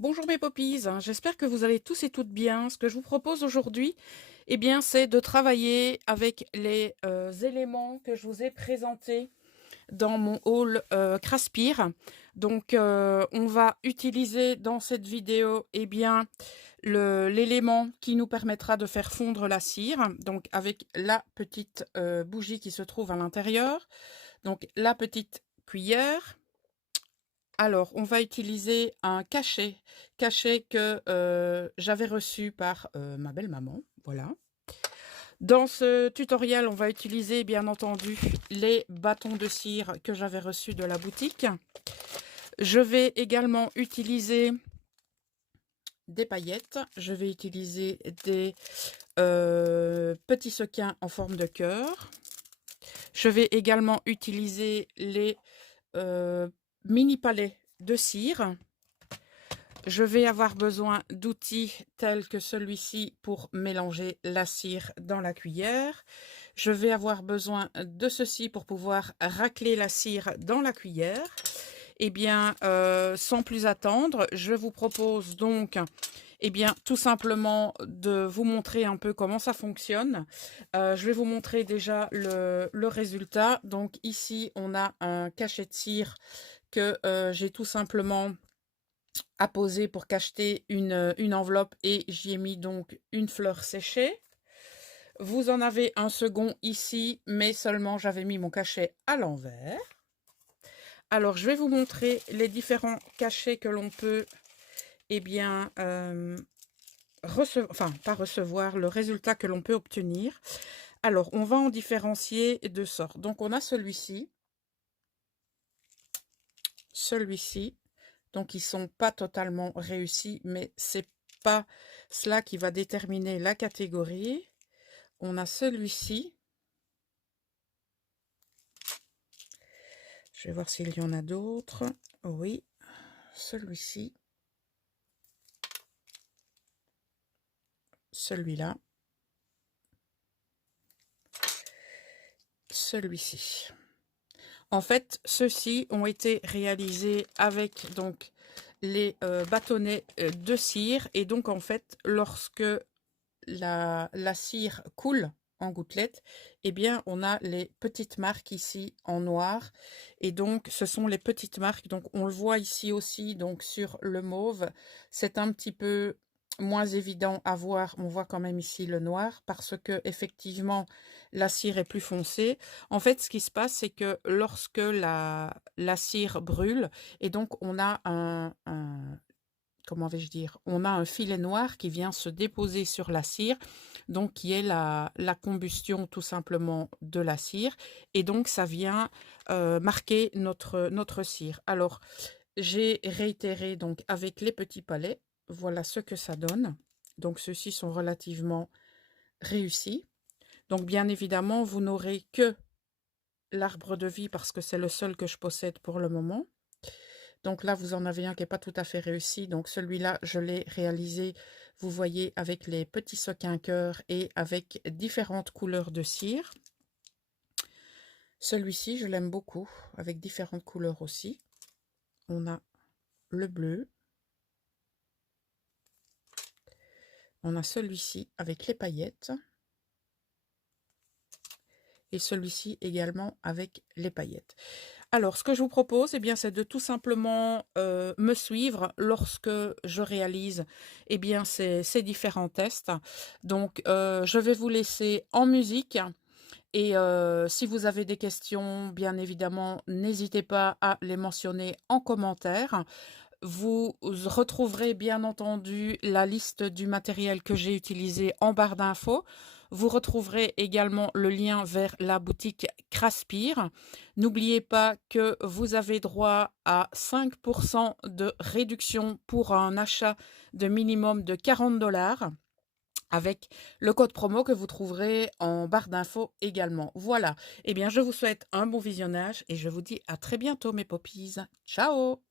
Bonjour mes poppies, j'espère que vous allez tous et toutes bien. Ce que je vous propose aujourd'hui, eh bien, c'est de travailler avec les éléments que je vous ai présentés dans mon haul Craspire. Donc, on va utiliser dans cette vidéo, eh bien, l'élément qui nous permettra de faire fondre la cire. Donc, avec la petite bougie qui se trouve à l'intérieur. Donc, la petite cuillère. Alors, on va utiliser un cachet que j'avais reçu par ma belle-maman, voilà. Dans ce tutoriel, on va utiliser bien entendu les bâtons de cire que j'avais reçus de la boutique. Je vais également utiliser des paillettes, je vais utiliser des petits sequins en forme de cœur. Je vais également utiliser les mini palets de cire. Je vais avoir besoin d'outils tels que celui-ci pour mélanger la cire dans la cuillère. Je vais avoir besoin de ceci pour pouvoir racler la cire dans la cuillère. Eh bien, sans plus attendre, je vous propose donc, eh bien, tout simplement de vous montrer un peu comment ça fonctionne. Je vais vous montrer déjà le résultat. Donc ici, on a un cachet de cire que j'ai tout simplement apposé pour cacheter une enveloppe et j'y ai mis donc une fleur séchée. Vous en avez un second ici, mais seulement j'avais mis mon cachet à l'envers. Alors, je vais vous montrer les différents cachets que l'on peut, eh bien, recevoir, enfin, pas recevoir, le résultat que l'on peut obtenir. Alors, on va en différencier de sortes. Donc, on a celui-ci, celui-ci. Donc, ils ne sont pas totalement réussis, mais c'est pas cela qui va déterminer la catégorie. On a celui-ci. Je vais voir s'il y en a d'autres. Oui, celui-ci. Celui-là. Celui-ci. En fait, ceux-ci ont été réalisés avec donc les bâtonnets de cire. Et donc, en fait, lorsque la cire coule en gouttelettes, eh bien, on a les petites marques ici en noir. Et donc, ce sont les petites marques. Donc, on le voit ici aussi, donc sur le mauve. C'est un petit peu moins évident à voir. On voit quand même ici le noir parce que effectivement la cire est plus foncée. En fait, ce qui se passe, c'est que lorsque la cire brûle, et donc on a comment vais-je dire, on a un filet noir qui vient se déposer sur la cire, donc qui est la combustion tout simplement de la cire, et donc ça vient marquer notre cire. Alors, j'ai réitéré donc avec les petits palets, voilà ce que ça donne. Donc ceux-ci sont relativement réussis. Donc bien évidemment, vous n'aurez que l'arbre de vie parce que c'est le seul que je possède pour le moment. Donc là, vous en avez un qui n'est pas tout à fait réussi. Donc celui-là, je l'ai réalisé, vous voyez, avec les petits sequins cœur et avec différentes couleurs de cire. Celui-ci, je l'aime beaucoup, avec différentes couleurs aussi. On a le bleu. On a celui-ci avec les paillettes. Et celui-ci également avec les paillettes. Alors, ce que je vous propose, eh bien, c'est de tout simplement me suivre lorsque je réalise eh bien, ces différents tests. Donc, je vais vous laisser en musique. Et si vous avez des questions, bien évidemment, n'hésitez pas à les mentionner en commentaire. Vous retrouverez bien entendu la liste du matériel que j'ai utilisé en barre d'infos. Vous retrouverez également le lien vers la boutique Craspire. N'oubliez pas que vous avez droit à 5% de réduction pour un achat de minimum de 40 $ avec le code promo que vous trouverez en barre d'infos également. Voilà. Eh bien, je vous souhaite un bon visionnage et je vous dis à très bientôt mes poppies. Ciao!